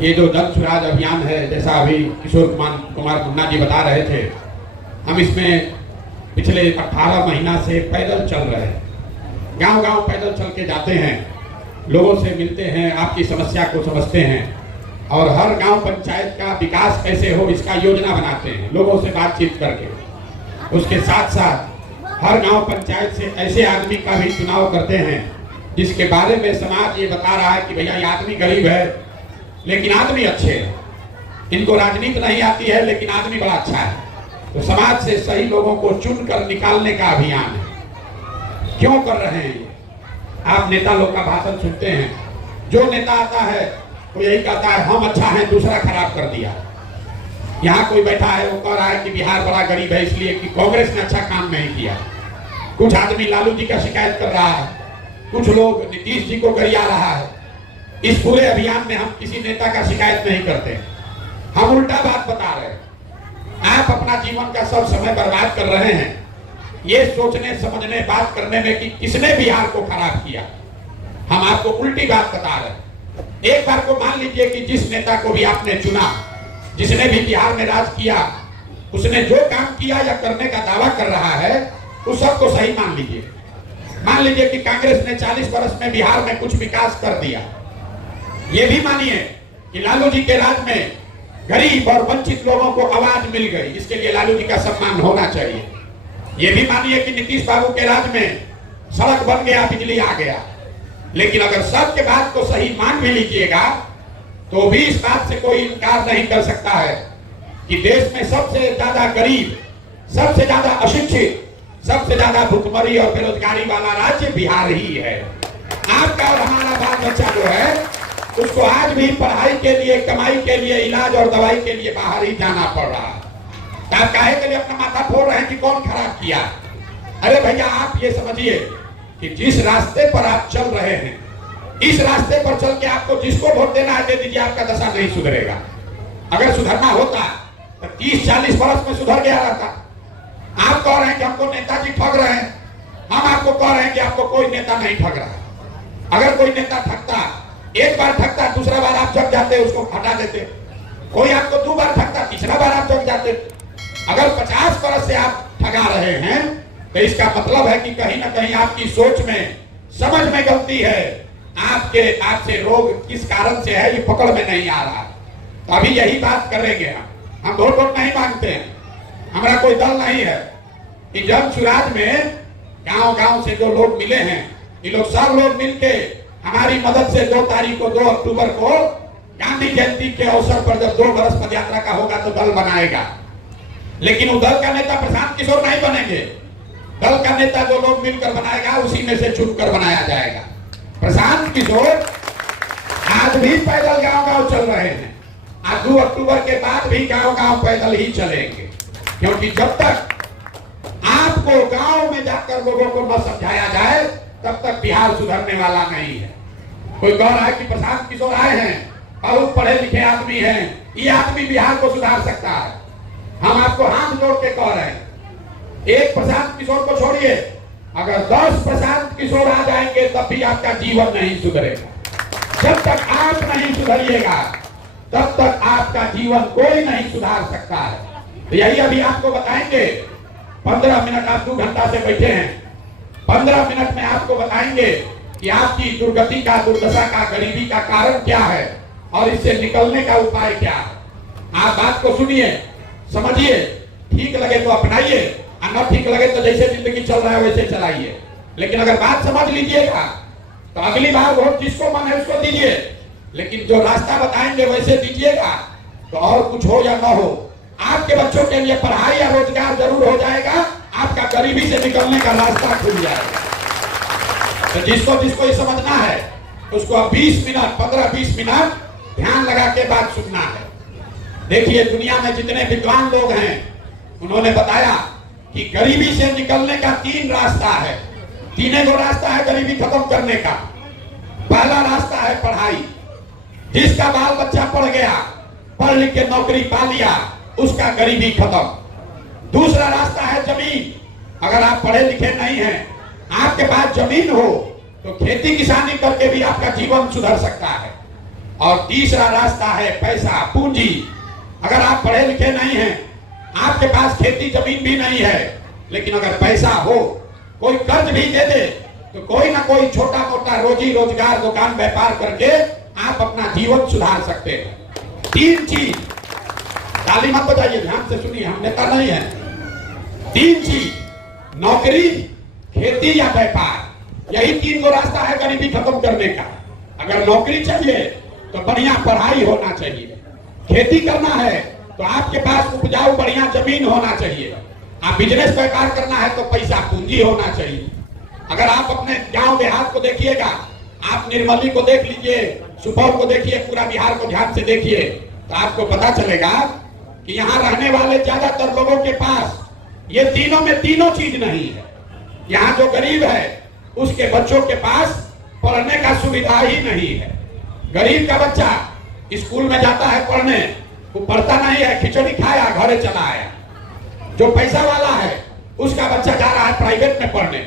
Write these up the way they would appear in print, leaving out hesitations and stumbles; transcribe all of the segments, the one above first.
ये जो जन सुराज अभियान है, जैसा अभी किशोर कुमार मुन्ना जी बता रहे थे, हम इसमें पिछले 18 महीना से पैदल चल रहे हैं। गांव-गांव पैदल चल के जाते हैं, लोगों से मिलते हैं, आपकी समस्या को समझते हैं और हर गांव पंचायत का विकास कैसे हो इसका योजना बनाते हैं लोगों से बातचीत करके। उसके साथ साथ हर गांव पंचायत से ऐसे आदमी का भी चुनाव करते हैं जिसके बारे में समाज ये बता रहा है कि भैया ये आदमी गरीब है लेकिन आदमी अच्छे हैं, इनको राजनीति नहीं आती है लेकिन आदमी बड़ा अच्छा है। तो समाज से सही लोगों को चुनकर निकालने का अभियान है। क्यों कर रहे हैं ये? आप नेता लोग का भाषण सुनते हैं, जो नेता आता है वो यही कहता है हम अच्छा है, दूसरा खराब कर दिया। यहाँ कोई बैठा है वो कह रहा है कि बिहार बड़ा गरीब है इसलिए कि कांग्रेस ने अच्छा काम नहीं किया। कुछ आदमी लालू जी का शिकायत कर रहा है, कुछ लोग नीतीश जी को गरिया रहा है। इस पूरे अभियान में हम किसी नेता का शिकायत नहीं करते, हम उल्टा बात बता रहे हैं। आप अपना जीवन का सब समय बर्बाद कर रहे हैं ये सोचने समझने बात करने में कि किसने बिहार को खराब किया। हम आपको उल्टी बात बता रहे हैं। एक बार को मान लीजिए कि जिस नेता को भी आपने चुना, जिसने भी बिहार में राज किया, उसने जो काम किया या करने का दावा कर रहा है उस सबको सही मान लीजिए। मान लीजिए कि कांग्रेस ने 40 वर्ष में बिहार में कुछ विकास कर दिया। ये भी मानिए कि लालू जी के राज में गरीब और वंचित लोगों को आवाज मिल गई, इसके लिए लालू जी का सम्मान होना चाहिए। ये भी मानिए कि नीतीश बाबू के राज में सड़क बन गया, बिजली आ गया। लेकिन अगर सबके बात को सही मान भी लीजिएगा तो भी इस बात से कोई इनकार नहीं कर सकता है कि देश में सबसे ज्यादा गरीब, सबसे ज्यादा अशिक्षित, सबसे ज्यादा भुखमरी और बेरोजगारी वाला राज्य बिहार ही है। आपका और हमारा बाल बच्चा जो है उसको आज भी पढ़ाई के लिए, कमाई के लिए, इलाज और दवाई के लिए बाहर ही जाना पड़ रहा है। आप काहे के लिए अपना माथा फोड़ रहे हैं कि कौन खराब किया? अरे भैया आप ये समझिए कि जिस रास्ते पर आप चल रहे हैं, इस रास्ते पर चल के आपको जिसको वोट देना है दे दीजिए, आपका दशा नहीं सुधरेगा। अगर सुधरना होता तो 30-40 वर्ष में सुधर गया रहता। आप कह रहे हैं कि हमको नेताजी ठग रहे हैं, हम आपको कह रहे हैं कि आपको कोई नेता नहीं ठग रहा है। अगर कोई नेता ठगता, एक बार ठगता, दूसरा बार आप जग जाते, उसको हटा देते। कोई आपको 2 बार ठगता, तीसरा बार आप जग जाते। अगर 50 वर्ष से आप ठगा रहे हैं तो इसका मतलब है कि कहीं ना कहीं आपकी सोच में, समझ में गलती है। आपसे रोग किस कारण से है ये पकड़ में नहीं आ रहा। तो अभी यही बात करेंगे हम वोट नहीं मांगते हैं, हमारा कोई दल नहीं है। कि जन सुराज में गांव-गांव से जो लोग मिले हैं, ये लोग सब लोग मिलके हमारी मदद से 2 तारीख को 2 अक्टूबर को गांधी जयंती के अवसर पर जब 2 बरस पदयात्रा का होगा तो दल बनाएगा। लेकिन वो दल का नेता प्रशांत किशोर नहीं बनेंगे। दल का नेता जो लोग मिलकर बनाएगा उसी में से चुनकर बनाया जाएगा। प्रशांत किशोर आज भी पैदल गांव-गांव चल रहे हैं, आज 2 अक्टूबर के बाद भी गांव-गांव पैदल ही चलेंगे। क्योंकि जब तक आपको गांव में जाकर लोगों को न समझाया जाए तब तक बिहार सुधरने वाला नहीं है। कोई कह रहा है कि प्रशांत किशोर आए हैं, बहुत पढ़े लिखे आदमी हैं, ये आदमी बिहार को सुधार सकता है। हम आपको हाथ जोड़ के कह रहे हैं, एक प्रशांत किशोर को छोड़िए, अगर 10 प्रशांत किशोर आ जाएंगे तब भी आपका जीवन नहीं सुधरेगा। जब तक आप नहीं सुधरिएगा तब तक आपका जीवन कोई नहीं सुधार सकता है। तो यही अभी आपको बताएंगे। 15 मिनट आप 2 घंटा से बैठे हैं, 15 मिनट में आपको बताएंगे कि आपकी दुर्गति का, दुर्दशा का, गरीबी का कारण क्या है और इससे निकलने का उपाय क्या है। आप बात को सुनिए, समझिए, ठीक लगे तो अपनाइए, न ठीक लगे तो जैसे जिंदगी चल रहा है वैसे चलाइए। लेकिन अगर बात समझ लीजिएगा तो अगली बार वोट जिसको मन है उसको दीजिए, लेकिन जो रास्ता बताएंगे वैसे दीजिएगा। तो और कुछ हो या ना हो, आपके बच्चों के लिए पढ़ाई या रोजगार जरूर हो जाएगा, आपका गरीबी से निकलने का रास्ता खुल जाएगा। तो जिसको जिसको ये समझना है उसको 20 मिनट, 15-20 मिनट ध्यान लगा के बात सुनना है। देखिए दुनिया में जितने विद्वान लोग हैं उन्होंने बताया कि गरीबी से निकलने का 3 रास्ता है। 3 गो रास्ता है गरीबी खत्म करने का। पहला रास्ता है पढ़ाई, जिसका बाल बच्चा पढ़ गया, पढ़ लिख के नौकरी पा लिया, उसका गरीबी खत्म। दूसरा रास्ता है जमीन, अगर आप पढ़े लिखे नहीं हैं, आपके पास जमीन हो तो खेती किसानी करके भी आपका जीवन सुधर सकता है। और तीसरा रास्ता है पैसा, पूंजी। अगर आप पढ़े लिखे नहीं हैं, आपके पास खेती जमीन भी नहीं है, लेकिन अगर पैसा हो, कोई कर्ज भी दे दे, तो कोई ना कोई छोटा मोटा रोजी रोजगार, दुकान व्यापार करके आप अपना जीवन सुधार सकते हैं। 3 चीज, ताली मत बजाइए, ध्यान से सुनिए, हम नेता नहीं है। 3 चीज, नौकरी, खेती या व्यापार, यही 3 गो रास्ता है गरीबी खत्म करने का। अगर नौकरी चाहिए तो बढ़िया पढ़ाई होना चाहिए, खेती करना है तो आपके पास उपजाऊ बढ़िया जमीन होना चाहिए, आप बिजनेस व्यापार करना है तो पैसा पूंजी होना चाहिए। अगर आप अपने गांव देहात को देखिएगा, आप निर्मली को देख लीजिए, सुपौल को देखिए, पूरा बिहार को ध्यान से देखिए, तो आपको पता चलेगा कि यहाँ रहने वाले ज्यादातर लोगों के पास ये तीनों में तीनों चीज नहीं है। यहाँ जो गरीब है उसके बच्चों के पास पढ़ने का सुविधा ही नहीं है। गरीब का बच्चा स्कूल में जाता है पढ़ने, वो पढ़ता नहीं है, खिचड़ी खाया घरे चला आया। जो पैसा वाला है उसका बच्चा जा रहा है प्राइवेट में पढ़ने,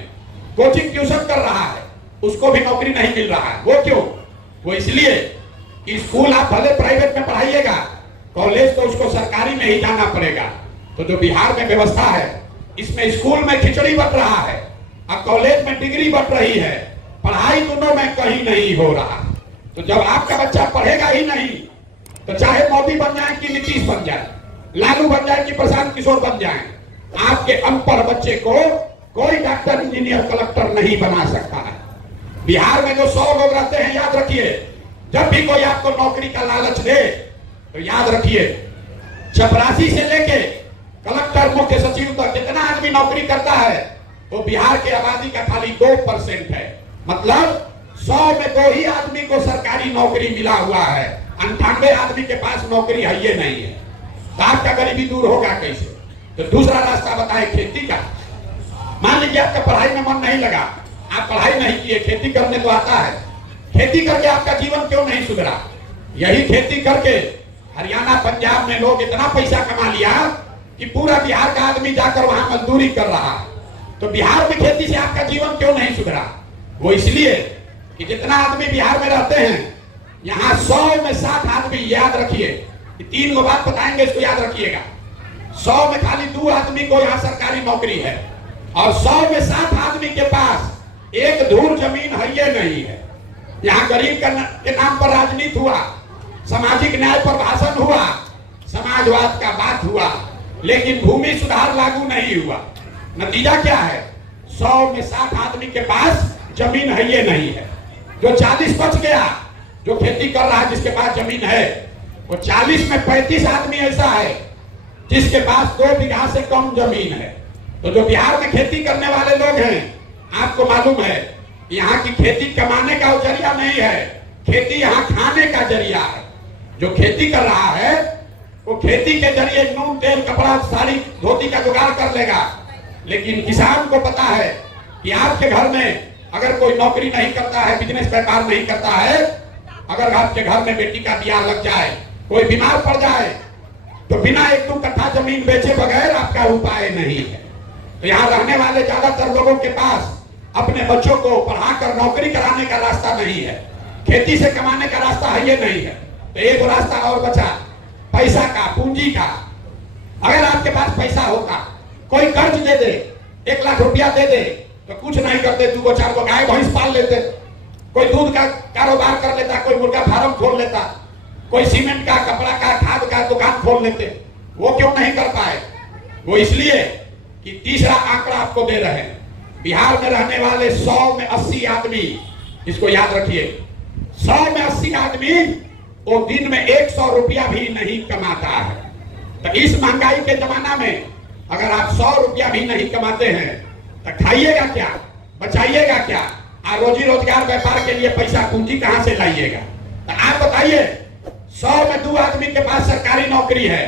कोचिंग ट्यूशन कर रहा है, उसको भी नौकरी नहीं मिल रहा है। वो क्यों? वो इसलिए कि स्कूल आप भले प्राइवेट में पढ़ाइएगा, कॉलेज तो उसको सरकारी में ही जाना पड़ेगा। तो जो बिहार में व्यवस्था है, इसमें स्कूल में खिचड़ी बट रहा है और कॉलेज में डिग्री बट रही है, पढ़ाई दोनों में कहीं नहीं हो रहा। तो जब आपका बच्चा पढ़ेगा ही नहीं, तो चाहे मोदी बन जाए कि नीतीश बन जाए, लालू बन जाए कि प्रशांत किशोर बन जाए, आपके अनपढ़ बच्चे को कोई डॉक्टर, इंजीनियर, कलेक्टर नहीं बना सकता है। बिहार में जो 100 लोग रहते हैं, याद रखिए, जब भी कोई आपको नौकरी का लालच दे तो याद रखिए, चपरासी से लेके कलेक्टर, मुख्य सचिव तक जितना आदमी नौकरी करता है वो बिहार की आबादी का खाली 2% है। मतलब 100 में 2 ही आदमी को सरकारी नौकरी मिला हुआ है, 98 आदमी के पास नौकरी है ये नहीं है। तो आपका गरीबी दूर होगा कैसे? तो दूसरा रास्ता बताए खेती का। मान लीजिए आपका पढ़ाई में मन नहीं लगा, आप पढ़ाई नहीं किए, खेती करने तो आता है, खेती करके आपका जीवन क्यों नहीं सुधरा? यही खेती करके हरियाणा, पंजाब में लोग इतना पैसा कमा लिया कि पूरा बिहार का आदमी जाकर वहां मजदूरी कर रहा है। तो बिहार में खेती से आपका जीवन क्यों नहीं सुधरा? वो इसलिए कि जितना आदमी बिहार में रहते हैं, यहाँ 100 में 60 आदमी, याद रखिए, 3 गो बात बताएंगे, इसको याद रखिएगा। 100 में खाली 2 आदमी को यहाँ सरकारी नौकरी है और 100 में 60 आदमी के पास एक धूर जमीन है ये नहीं है। यहाँ गरीब के नाम पर राजनीति हुआ, सामाजिक न्याय पर भाषण हुआ, समाजवाद का बात हुआ, लेकिन भूमि सुधार लागू नहीं हुआ। नतीजा क्या है? 100 में 60 आदमी के पास जमीन है ये नहीं है। जो 40 बच गया, जो खेती कर रहा है, जिसके पास जमीन है, वो 40 में 35 आदमी ऐसा है जिसके पास 2 बीघा से कम जमीन है। तो जो बिहार में खेती करने वाले लोग हैं, आपको मालूम है यहाँ की खेती कमाने का जरिया नहीं है, खेती यहाँ खाने का जरिया है। जो खेती कर रहा है वो खेती के जरिए नून, तेल, कपड़ा, साड़ी, धोती का जुगाड़ कर लेगा, लेकिन किसान को पता है कि आपके घर में अगर कोई नौकरी नहीं करता है, बिजनेस व्यापार नहीं करता है, अगर आपके घर में बेटी का ब्याह लग जाए, कोई बीमार पड़ जाए, तो बिना 1-2 कट्ठा जमीन बेचे बगैर आपका उपाय नहीं है। तो यहाँ रहने वाले ज्यादातर लोगों के पास अपने बच्चों को पढ़ाकर नौकरी कराने का रास्ता नहीं है, खेती से कमाने का रास्ता है ये नहीं है। तो एक रास्ता और बचा, पैसा का, पूंजी का। अगर आपके पास पैसा होता, कोई कर्ज दे दे, 1 लाख रुपया दे दे, तो कुछ नहीं करते, 2-4 गो गाय भैंस पाल लेते, कोई दूध का कारोबार कर लेता, कोई मुर्गा फार्म खोल लेता, कोई सीमेंट का, कपड़ा का, खाद का दुकान खोल लेते। वो क्यों नहीं कर पाए? वो इसलिए कि तीसरा आंकड़ा आपको दे रहे हैं, बिहार में रहने वाले 100 में 80 आदमी, इसको याद रखिए, 100 में 80 आदमी वो दिन में 100 रुपया भी नहीं कमाता है। तो इस महंगाई के जमाना में अगर आप 100 रुपया भी नहीं कमाते हैं तो खाइएगा क्या, बचाइएगा क्या, और रोजी रोजगार व्यापार के लिए पैसा पूंजी कहां से लाइएगा? तो आप बताइए, 100 में 2 आदमी के पास सरकारी नौकरी है,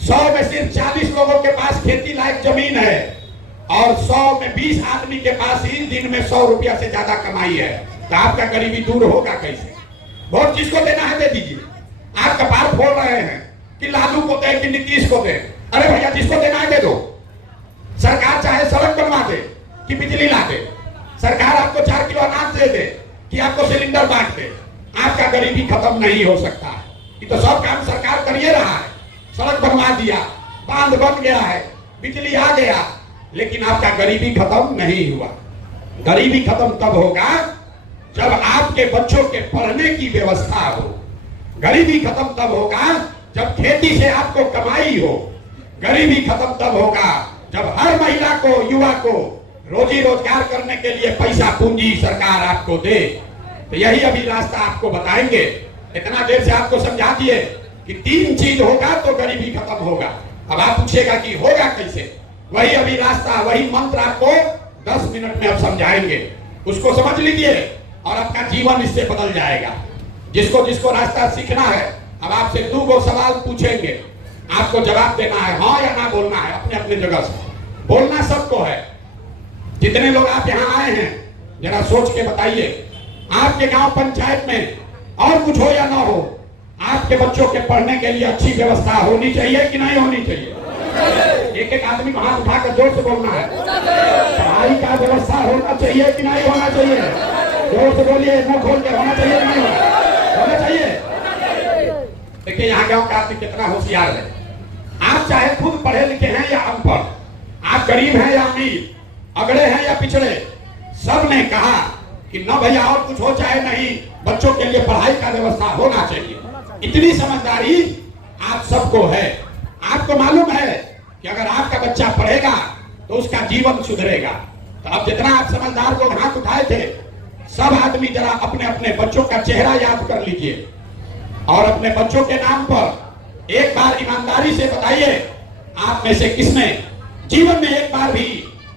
100 में सिर्फ 40 लोगों के पास खेती लायक जमीन है, और 100 में 20 आदमी के पास ही दिन में 100 रुपया से ज्यादा कमाई है। तो आपका गरीबी दूर होगा कैसे? वोट जिसको देना है दे दीजिए। आप कपार फोड़ रहे हैं कि लालू को दे कि नीतीश को दे। अरे भैया, जिसको देना है दे दो। सरकार चाहे सड़क बनवा दे कि बिजली ला दे, सरकार आपको 4 किलो अनाज दे दे कि आपको सिलेंडर बांट दे, आपका गरीबी खत्म नहीं हो सकता है। ये तो सब काम सरकार कर रहा है, सड़क बनवा दिया, बांध बन गया है, बिजली आ गया, लेकिन आपका गरीबी खत्म नहीं हुआ। गरीबी खत्म तब होगा जब आपके बच्चों के पढ़ने की व्यवस्था हो। गरीबी खत्म तब होगा जब खेती से आपको कमाई हो। गरीबी खत्म तब होगा जब हर महिला को, युवा को रोजी रोजगार करने के लिए पैसा पूंजी सरकार आपको दे। तो यही अभी रास्ता आपको बताएंगे। इतना देर से आपको समझा दिए कि 3 चीज होगा तो गरीबी खत्म होगा। अब आप पूछेगा कि होगा कैसे, वही अभी रास्ता, वही मंत्र आपको 10 मिनट में अब समझाएंगे। उसको समझ लीजिए और आपका जीवन इससे बदल जाएगा। जिसको जिसको रास्ता सीखना है, अब आपसे 2 सवाल पूछेंगे, आपको जवाब देना है, हाँ या ना बोलना है। अपने अपने जगह से बोलना सबको है। जितने लोग आप यहाँ आए हैं जरा सोच के बताइए, आपके गांव पंचायत में और कुछ हो या ना हो, आपके बच्चों के पढ़ने के लिए अच्छी व्यवस्था होनी चाहिए कि नहीं होनी चाहिए? एक एक आदमी को हाथ उठाकर जोर से बोलना है। पढ़ाई का व्यवस्था होना चाहिए कि नहीं होना चाहिए? जोर से बोलिए, मुंह खोल के, होना चाहिए कि नहीं होना चाहिए? देखिए यहाँ गांव का आदमी कितना होशियार है। आप चाहे खुद पढ़े लिखे हैं या अनपढ़, आप गरीब हैं या अमीर, अगड़े हैं या पिछड़े, सब ने कहा कि न भैया और कुछ हो चाहे नहीं, बच्चों के लिए पढ़ाई का व्यवस्था होना चाहिए। इतनी समझदारी आप सबको है। आपको मालूम है कि अगर आपका बच्चा पढ़ेगा तो उसका जीवन सुधरेगा। तो अब जितना आप समझदार लोग हाथ उठाए थे, सब आदमी जरा अपने अपने बच्चों का चेहरा याद कर लीजिए और अपने बच्चों के नाम पर एक बार ईमानदारी से बताइए, आप में से किसने जीवन में एक बार भी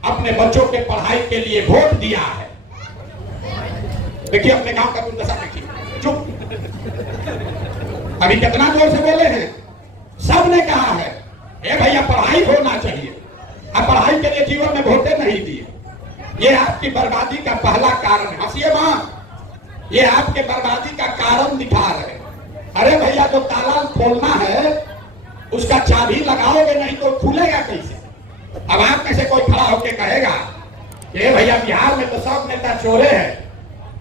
अपने बच्चों के पढ़ाई के लिए वोट दिया है? देखिए अपने गांव का दुर्दशा देखिए। चुप, अभी कितना जोर से बोले हैं। सब ने कहा है ए भैया पढ़ाई होना चाहिए। अब पढ़ाई के लिए जीवन में वोटें नहीं दिए, ये आपकी बर्बादी का पहला कारण है। हंसिए मां, ये आपके बर्बादी का कारण दिखा रहे। अरे भैया जो ताला खोलना है उसका चाबी लगाओगे नहीं तो खुलेगा कैसे? अब आप में से कोई खड़ा होकर कहेगा कि भैया बिहार में तो सब नेता चोरे हैं,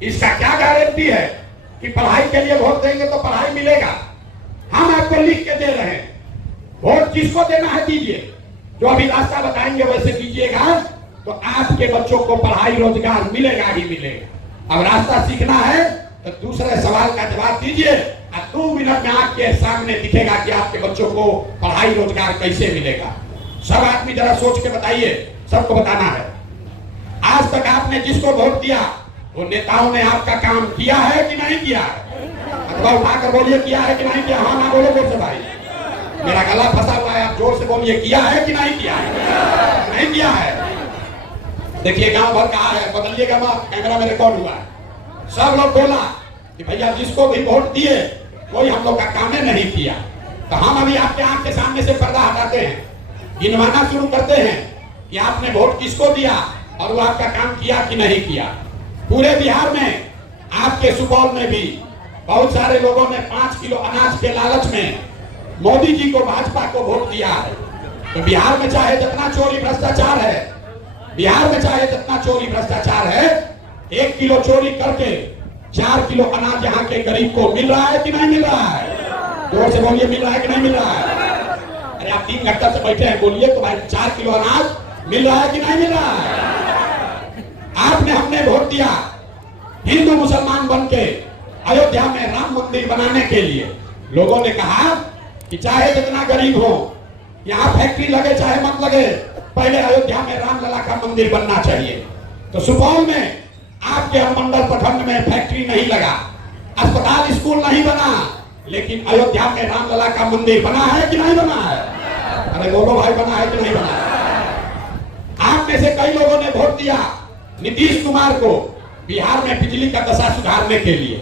इसका क्या गारंटी है कि पढ़ाई के लिए वोट देंगे तो पढ़ाई मिलेगा? हम आपको लिख के दे रहे हैं, वोट जिसको देना है दीजिए। जो अभी रास्ता बताएंगे वैसे कीजिएगा तो आपके बच्चों को पढ़ाई रोजगार मिलेगा ही मिलेगा। अब रास्ता सीखना है तो दूसरे सवाल का जवाब दीजिए, 2 मिनट में आपके सामने दिखेगा कि आपके बच्चों को पढ़ाई रोजगार कैसे मिलेगा। सब आदमी जरा सोच के बताइए, सबको बताना है। आज तक आपने जिसको वोट दिया वो नेताओं ने आपका काम किया है कि नहीं किया है? अथवा उठाकर बोलिए किया है कि नहीं किया? हाँ ना बोलो जोर से भाई, मेरा गला फंसा हुआ है, आप जोर से बोलिए किया है कि नहीं किया है? नहीं किया है। देखिए गांव भर कहा है, बदलिएगा मत, कैमरा में रिकॉर्ड हुआ है। सब लोग बोला कि भैया जिसको भी वोट दिए कोई हम लोग का काम नहीं किया। तो हम अभी आपके आंख के सामने से पर्दा हटाते हैं, गिनवाना शुरू करते हैं कि आपने वोट किसको दिया और वो आपका काम किया कि नहीं किया। पूरे बिहार में, आपके सुपौल में भी बहुत सारे लोगों ने 5 किलो अनाज के लालच में मोदी जी को, भाजपा को वोट दिया है। तो बिहार में चाहे जितना चोरी भ्रष्टाचार है, बिहार में चाहे जितना चोरी भ्रष्टाचार है, 1 किलो चोरी करके 4 किलो अनाज यहाँ के गरीब को मिल रहा है कि नहीं मिल रहा है? जोर से बोलिए, मिल रहा है कि नहीं मिल रहा है? अरे आप 3 घंटा से बैठे हैं, बोलिए तो भाई 4 किलो अनाज मिल रहा है कि नहीं मिल रहा है? आपने, हमने वोट दिया हिंदू मुसलमान बन के अयोध्या में राम मंदिर बनाने के लिए। लोगों ने कहा कि चाहे जितना गरीब हो, यहाँ फैक्ट्री लगे चाहे मत लगे, पहले अयोध्या में रामलला का मंदिर बनना चाहिए। तो सुपौल में आपके अनुमंडल प्रखंड में फैक्ट्री नहीं लगा, अस्पताल स्कूल नहीं बना, लेकिन अयोध्या में रामलला का मंदिर बना है कि नहीं बना है? अरे बोलो भाई, बना है कि नहीं बना है? आप में से कई लोगों ने वोट दिया नीतीश कुमार को बिहार में बिजली का दशा सुधारने के लिए।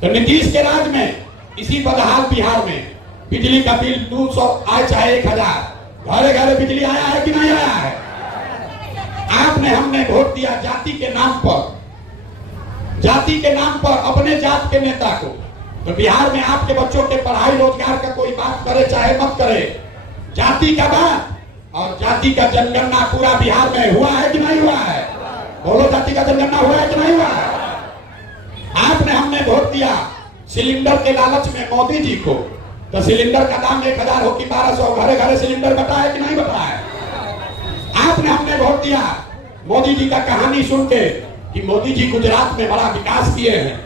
तो नीतीश के राज में इसी बदहाल बिहार में बिजली का बिल 200 आए चाहे 1000, घरे घरे बिजली आया है कि नहीं आया है? आपने, हमने वोट दिया जाति के नाम पर, जाति के नाम पर अपने जात के नेता को। तो बिहार में आपके बच्चों के पढ़ाई रोजगार का कोई बात करे चाहे मत करे, जाति का बात और जाति का जनगणना पूरा बिहार में हुआ है कि नहीं हुआ है? बोलो, जाति का जनगणना हुआ है कि नहीं हुआ है? आपने, हमने वोट दिया सिलेंडर के लालच में मोदी जी को तो सिलेंडर का दाम 1000 हो कि 1200, घरे घरे सिलेंडर बटा है कि नहीं बटा है? आपने हमने वोट दिया मोदी जी का कहानी सुन के कि मोदी जी गुजरात में बड़ा विकास किए हैं,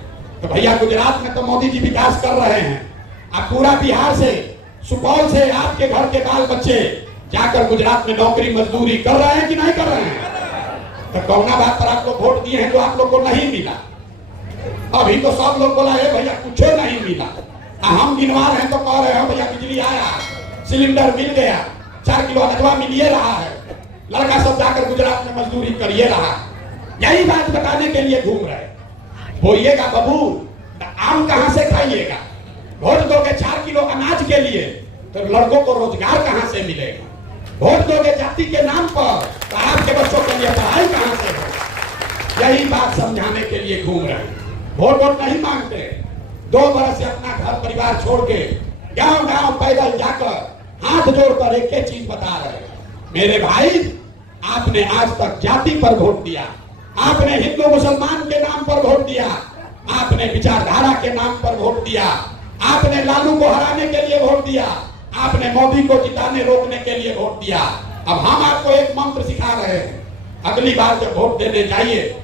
तो भैया गुजरात में तो मोदी जी विकास कर रहे हैं। अब पूरा बिहार से, सुपौल से आपके घर के बाल बच्चे जाकर गुजरात में नौकरी मजदूरी कर रहे हैं कि नहीं कर रहे हैं? तो कौना बात पर आप लोग वोट दिए हैं जो आप लोग को नहीं मिला? अभी तो सब लोग बोला है भैया कुछ नहीं मिला, हम गिनवा रहे हैं तो कह रहे हैं भैया बिजली आया, सिलेंडर मिल गया, 4 किलो अनजवा मिल रहा है, लड़का सब जाकर गुजरात में मजदूरी करिए रहा। यही बात बताने के लिए घूम रहे। बोइएगा बबू, आम कहां से खाइएगा? वोट दोगे 4 किलो अनाज के लिए तो लड़कों को रोजगार कहां से मिलेगा? वोट दोगे जाति के नाम पर तो आपके बच्चों के लिए पढ़ाई कहां से हो? यही बात समझाने के लिए घूम रहे। वोट नहीं मांगते, 2 बरस से अपना घर परिवार छोड़ के गांव गांव पैदल जाकर हाथ जोड़कर एक चीज बता रहे, मेरे भाई आपने आज तक जाति पर वोट दिया, आपने हिंदू मुसलमान के नाम पर वोट दिया, आपने विचारधारा के नाम पर वोट दिया, आपने लालू को हराने के लिए वोट दिया, आपने मोदी को जिताने रोकने के लिए वोट दिया। अब हम आपको एक मंत्र सिखा रहे हैं, अगली बार जब वोट देने जाइए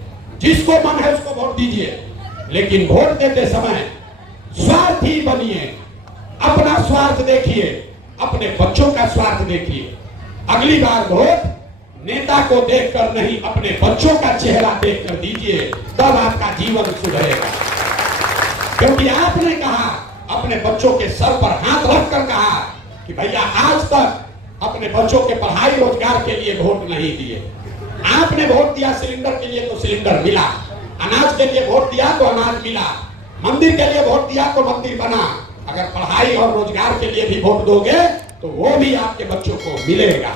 जिसको मन है उसको वोट दीजिए, लेकिन वोट देते समय स्वार्थी बनिए, अपना स्वार्थ देखिए, अपने बच्चों का स्वार्थ देखिए। अगली बार वोट नेता को देखकर नहीं, अपने बच्चों का चेहरा देखकर दीजिए, तब आपका जीवन सुधरेगा। क्योंकि आपने कहा, अपने बच्चों के सर पर हाथ रखकर कहा कि भैया आज तक अपने बच्चों के पढ़ाई रोजगार के लिए वोट नहीं दिए। आपने वोट दिया सिलेंडर के लिए तो सिलेंडर मिला, अनाज के लिए वोट दिया तो अनाज मिला, मंदिर के लिए वोट दिया तो मंदिर बना। अगर पढ़ाई और रोजगार के लिए भी वोट दोगे तो वो भी आपके बच्चों को मिलेगा।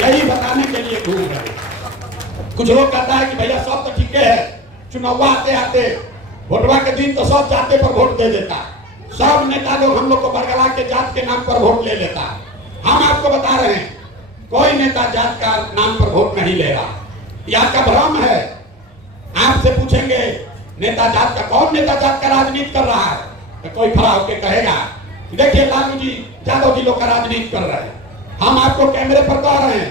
यही बताने के लिए घूम रहे। कुछ लोग कहता है कि भैया सब तो ठीक है, चुनाव आते आते वोटवा के दिन तो सब जाते पर वोट दे देता, सब नेता लोग हम लोग को बरगला के जात के नाम पर वोट ले लेता। हम आपको बता रहे हैं कोई नेता जात का नाम पर वोट नहीं ले रहा, यह आपका भ्रम है। आपसे पूछेंगे नेता जात का, कौन नेता जात का राजनीति कर रहा है, तो कोई खड़ा होकर कहेगा देखिए लालू जी यादव जी लोग का राजनीति कर रहे हैं। हम आपको कैमरे पर कह रहे हैं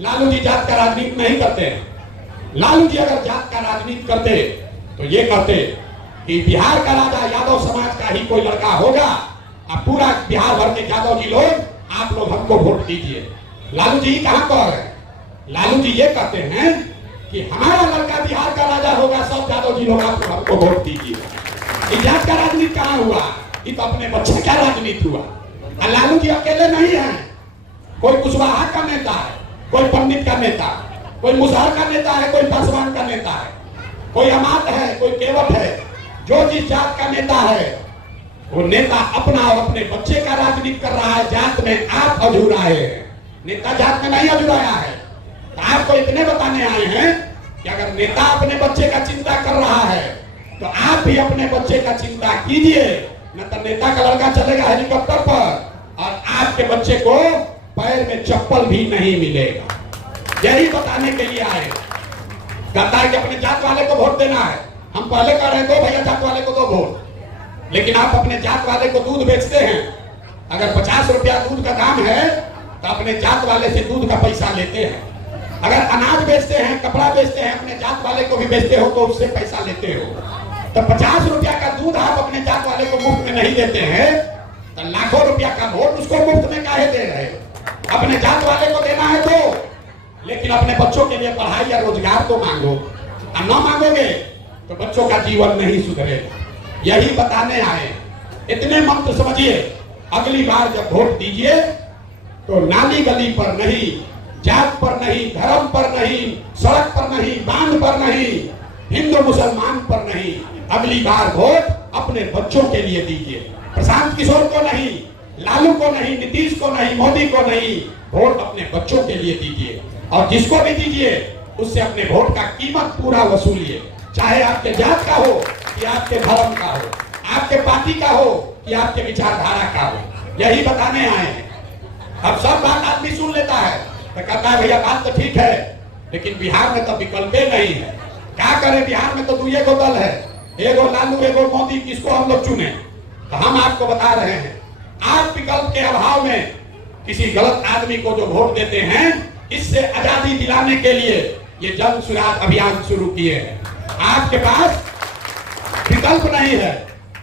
लालू जी जात का राजनीति नहीं करते हैं। लालू जी अगर जात का राजनीति करते तो ये कहते कि बिहार का राजा यादव समाज का ही कोई लड़का होगा, अब पूरा बिहार भर के यादव जी लोग आप लोग हमको वोट दीजिए। लालू जी कहां कह रहे हैं? लालू जी ये कहते हैं कि हमारा लड़का बिहार का राजा होगा, सब यादव जी लोग आप लोग हमको वोट दीजिए। जात का राजनीति कहां हुआ? ये तो अपने बच्चे का राजनीति हुआ। लालू जी अकेले नहीं है, कोई कुशवाहा का नेता है, कोई पंडित का नेता, कोई मुसहर का नेता है, कोई पासवान का नेता है, कोई अमात है, कोई केवट है। जो जिस जात का नेता है वो नेता अपना और अपने बच्चे का राजनीति कर रहा है। जात में आप अधूराए हैं, नेता जात में नहीं अधूराया है। तो आपको इतने बताने आए हैं कि अगर नेता अपने बच्चे का चिंता कर रहा है तो आप भी अपने बच्चे का चिंता कीजिए, न तो नेता का लड़का चलेगा हेलीकॉप्टर पर और आपके बच्चे को पैर में चप्पल भी नहीं मिलेगा। यही बताने के लिए आए। कहता है कि अपने जात वाले को वोट देना है, हम पहले कह रहे हैं भैया जात वाले को दो वोट, लेकिन आप अपने जात वाले को दूध बेचते हैं। अगर 50 रुपया दूध का दाम है तो अपने जात वाले से दूध का पैसा लेते हैं। अगर अनाज बेचते हैं, कपड़ा बेचते हैं, अपने जात वाले को भी बेचते हो तो उससे पैसा लेते हो। तो 50 रुपया का दूध आप अपने जात वाले को मुफ्त में नहीं देते हैं, तो लाखों रुपया का वोट उसको मुफ्त में काहे दे रहे हो? अपने जात वाले को देना है तो, लेकिन अपने बच्चों के लिए पढ़ाई या रोजगार तो मांगो, और न मांगोगे तो बच्चों का जीवन नहीं सुधरेगा। यही बताने आए। इतने मंत्र समझिए, अगली बार जब वोट दीजिए तो नाली गली पर नहीं, जात पर नहीं, धर्म पर नहीं, सड़क पर नहीं, बांध पर नहीं, हिंदू मुसलमान पर नहीं, अगली बार वोट अपने बच्चों के लिए दीजिए। प्रशांत किशोर को नहीं, लालू को नहीं, नीतीश को नहीं, मोदी को नहीं, वोट अपने बच्चों के लिए दीजिए। और जिसको भी दीजिए उससे अपने वोट का कीमत पूरा वसूलिए, चाहे आपके जात का हो कि आपके धर्म का हो, आपके पार्टी का हो कि आपके विचारधारा का हो। यही बताने आए हैं। अब सब बात आदमी सुन लेता है तो कहता है भैया बात तो ठीक है, लेकिन बिहार में तो विकल्प नहीं है। क्या करें, बिहार में तो 2 दल है, एगो लालू एगो मोदी, किसको हम लोग चुने? तो हम आपको बता रहे हैं, आप विकल्प के अभाव में किसी गलत आदमी को जो वोट देते हैं, इससे आजादी दिलाने के लिए ये जन सुराज अभियान शुरू किए हैं। आपके पास विकल्प नहीं है।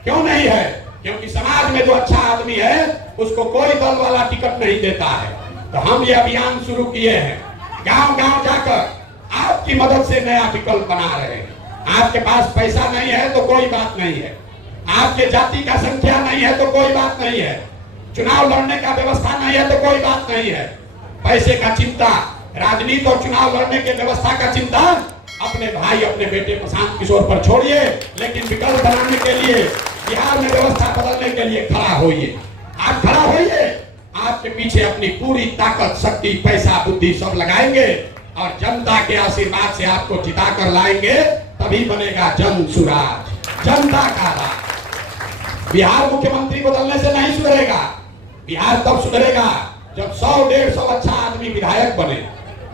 क्यों नहीं है? क्योंकि समाज में जो अच्छा आदमी है उसको कोई दल वाला टिकट नहीं देता है। तो हम ये अभियान शुरू किए हैं, गांव गांव जाकर आपकी मदद से नया विकल्प बना रहे हैं। आपके पास पैसा नहीं है तो कोई बात नहीं है, आपके जाति का संख्या नहीं है तो कोई बात नहीं है, चुनाव लड़ने का व्यवस्था नहीं है तो कोई बात नहीं है। पैसे का चिंता, राजनीति और चुनाव लड़ने के व्यवस्था का चिंता अपने भाई अपने बेटे प्रशांत किशोर पर छोड़िए, लेकिन विकल्प बनाने के लिए, बिहार में व्यवस्था बदलने के लिए खड़ा होइए। आप खड़ा होइए, आपके पीछे अपनी पूरी ताकत, शक्ति, पैसा, बुद्धि सब लगाएंगे और जनता के आशीर्वाद से आपको जिता कर लाएंगे, तभी बनेगा जन सुराज, जनता का राज। बिहार मुख्यमंत्री बदलने से नहीं सुधरेगा। बिहार तब सुधरेगा जब 100-150 अच्छा आदमी विधायक बने,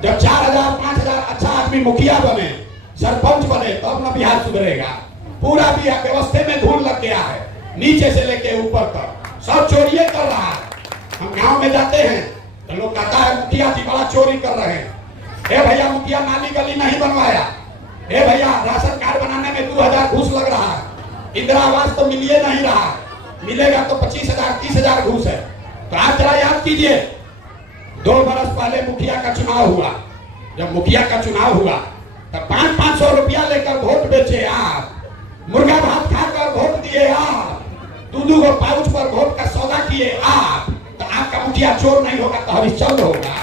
जब 4000-5000 अच्छा आदमी मुखिया बने, सरपंच बने, तब न बिहार सुधरेगा। पूरा बिहार व्यवस्था में धूल लग गया है, नीचे से लेके ऊपर तक सब चोरिये कर रहा है। हम गांव में जाते हैं तो लोग कहता है मुखिया जी बड़ा चोरी कर रहे हैं। ए भैया, मुखिया नाली गली नहीं बनवाया। ए भैया, राशन कार्ड बनाने में 2000 घूस लग रहा है। इंदिरा आवास तो मिलिए नहीं रहा, मिलेगा तो 25,000-30,000 घूस है। तो आप जरा याद कीजिए, 2 बरस पहले मुखिया का चुनाव हुआ। जब मुखिया का चुनाव हुआ तब 500-500 रुपया लेकर वोट बेचे आप, मुर्गा भात खाकर वोट दिए आप, 2-2 गो पाउच पर वोट का सौदा किए आप। तो आपका मुखिया चोर नहीं होगा तो हरिश्चंद्र होगा?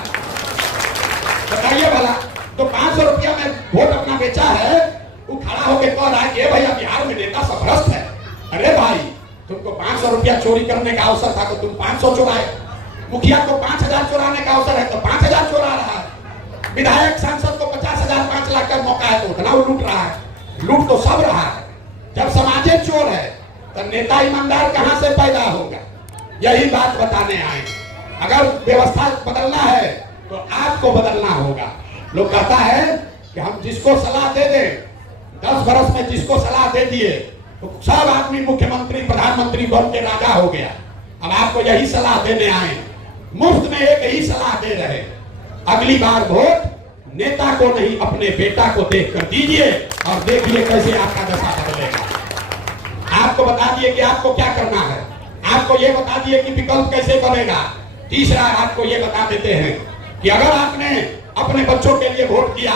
बताइए भला। तो 500 रुपया में वोट अपना बेचा है, वो खड़ा होकर कह रहा है कि भैया बिहार में नेता सब भ्रष्ट है। अरे भाई, तुमको 500 रुपया चोरी करने का अवसर था तो तुम 500 चुराए। मुखिया को 5000 चुराने का अवसर है तो 5000 चुरा रहा है। विधायक सांसद को 50,000 5 लाख का मौका है तो उतना वो लूट रहा है। लूट तो सब रहा है। जब समाजे चोर है तो नेता ईमानदार कहां से पैदा होगा? यही बात बताने आए। अगर व्यवस्था बदलना है तो आपको बदलना होगा। लोग कहता है कि हम जिसको सलाह दे दें, 10 बरस में जिसको सलाह दे दिए तो सब आदमी मुख्यमंत्री प्रधानमंत्री बन के राजा हो गया। अब आपको यही सलाह देने आए, मुफ्त में एक ही सलाह दे रहे, अगली बार वोट नेता को नहीं अपने बेटा को देखकर दीजिए और देखिए कैसे आपका दशा बदलेगा। आपको बता दिए कि आपको क्या करना है, आपको ये बता दिए कि विकल्प कैसे बनेगा। तीसरा आपको ये बता देते हैं कि अगर आपने अपने बच्चों के लिए वोट दिया,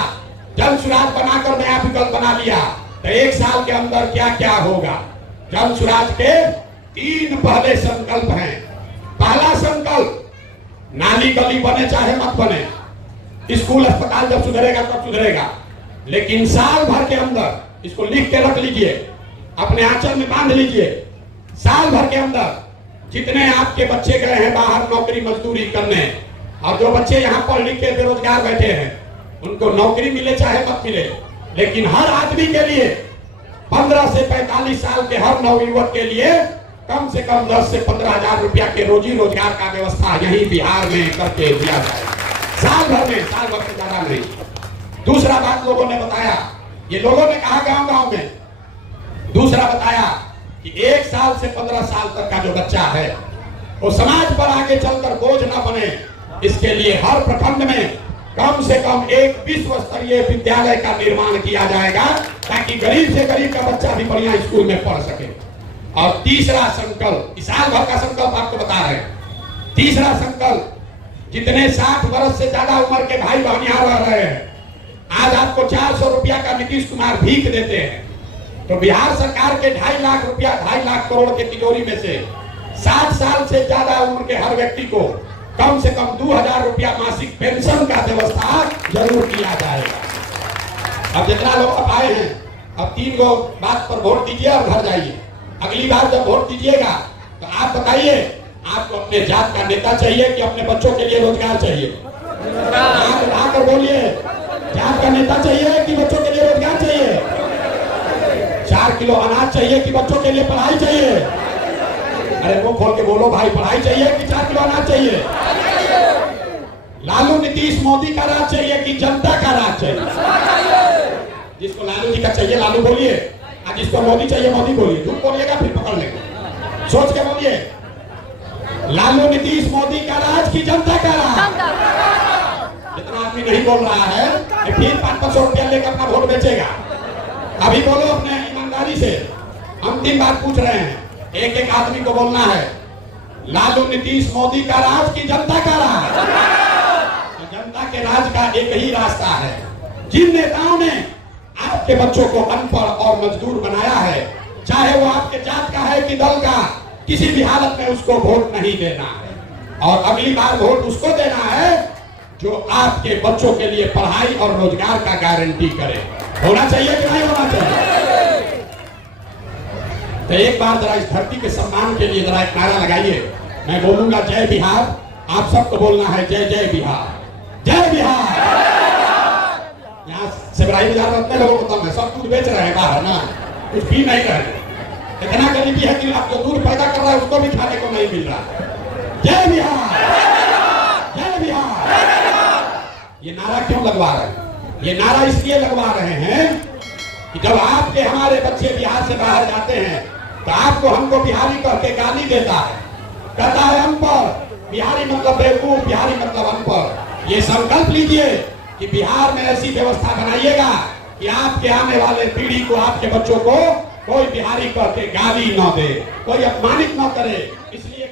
जन सुराज बनाकर नया विकल्प बना लिया, तो 1 साल के अंदर क्या क्या होगा। जन सुराज के 3 पहले संकल्प हैं। पहला संकल्प, नाली गली बने चाहे मत बने, स्कूल अस्पताल जब सुधरेगा तब सुधरेगा, लेकिन साल भर के अंदर, इसको लिख के रख लीजिए, अपने आंचल में बांध लीजिए, साल भर के अंदर जितने आपके बच्चे गए हैं बाहर नौकरी मजदूरी करने, और जो बच्चे यहाँ पढ़ लिख के बेरोजगार बैठे हैं, उनको नौकरी मिले चाहे मत मिले, लेकिन हर आदमी के लिए 15 से 45 साल के हर नवयुवक के लिए कम से कम 10 से 15,000 रुपया के रोजी रोजगार का व्यवस्था यही बिहार में करके दिया जाए, साल भर में, साल भर से ज्यादा नहीं। दूसरा बात लोगों ने बताया, ये लोगों ने कहा गांव गांव में, दूसरा बताया कि 1 साल से 15 साल तक का जो बच्चा है वो समाज पर आगे चलकर बोझ न बने, इसके लिए हर प्रखंड में कम से कम एक विश्व स्तरीय विद्यालय का निर्माण किया जाएगा, ताकि गरीब से गरीब का बच्चा भी बढ़िया स्कूल में पढ़ सके। और तीसरा संकल्प, इस साल भर का संकल्प आपको बता रहे हैं। तीसरा संकल्प, जितने 60 वर्ष से ज्यादा उम्र के भाई बहन यहाँ रह रहे हैं, आज आपको 400 रुपया का नीतीश कुमार भीख देते हैं, तो बिहार सरकार के 2.5 लाख रुपया, 2.5 लाख करोड़ के तिजोरी में से 60 साल से ज्यादा उम्र के हर व्यक्ति को कम से कम 2,000 रुपया मासिक पेंशन का व्यवस्था जरूर किया जाएगा। अब जितना लोग अब आए हैं, अब 3 गो बात पर वोट दीजिए और घर जाइए। अगली बार जब वोट दीजिएगा तो आप बताइए, आपको अपने जात का नेता चाहिए कि अपने बच्चों के लिए रोजगार चाहिए? आप उठाकर बोलिए, जात का नेता चाहिए कि बच्चों के लिए रोजगार चाहिए? 4 किलो अनाज चाहिए कि बच्चों के लिए पढ़ाई चाहिए? अरे मुंह खोल के बोलो भाई, पढ़ाई चाहिए कि 4 किलो अनाज चाहिए? लालू नीतीश मोदी का राज चाहिए कि जनता का राज चाहिए? जिसको लालू जी का चाहिए लालू बोलिए, और जिसको मोदी चाहिए मोदी बोलिए। झूठ बोलिएगा फिर पकड़ लेंगे। सोच के बोलिए, लालू नीतीश मोदी का राज की जनता का राज। जितना आदमी नहीं बोल रहा है कि फिर 500 रुपया लेकर अपना वोट बेचेगा। अभी बोलो अपने ईमानदारी से, अंतिम बात पूछ रहे हैं, एक एक आदमी को बोलना है, लालू नीतीश मोदी का राज की जनता का राज। तो जनता के राज का एक ही रास्ता है, जिन नेताओं ने आपके बच्चों को अनपढ़ और मजदूर बनाया है, चाहे वो आपके जात का है कि दल का, किसी भी हालत में उसको वोट नहीं देना है। और अगली बार वोट उसको देना है जो आपके बच्चों के लिए पढ़ाई और रोजगार का गारंटी करे। होना चाहिए कि नहीं होना चाहिए? तो एक बार जरा इस धरती के सम्मान के लिए जरा एक नारा लगाइए। मैं बोलूंगा जय बिहार, आप सबको बोलना है जय जय बिहार, जय बिहार। यहाँ सिमराही बाजार में उतने लोगों को कम है, सब दूध बेच रहे हैं बाहर ना, कुछ भी नहीं रहे। इतना गरीबी है कि आप जो दूध पैदा कर रहा है उसको भी खाने को नहीं मिल रहा। जय बिहार, जय बिहार। ये नारा क्यों लगवा रहे हैं? ये नारा इसलिए लगवा रहे हैं कि जब आपके हमारे बच्चे बिहार से बाहर जाते हैं तो आपको हमको बिहारी कह के गाली देता है, कहता है अनपढ़, बिहारी मतलब बेवकूफ, बिहारी मतलब अनपढ़। ये संकल्प लीजिए कि बिहार में ऐसी व्यवस्था बनाइएगा कि आपके आने वाले पीढ़ी को, आपके बच्चों को कोई बिहारी कह के गाली न दे, कोई अपमानित न करे। इसलिए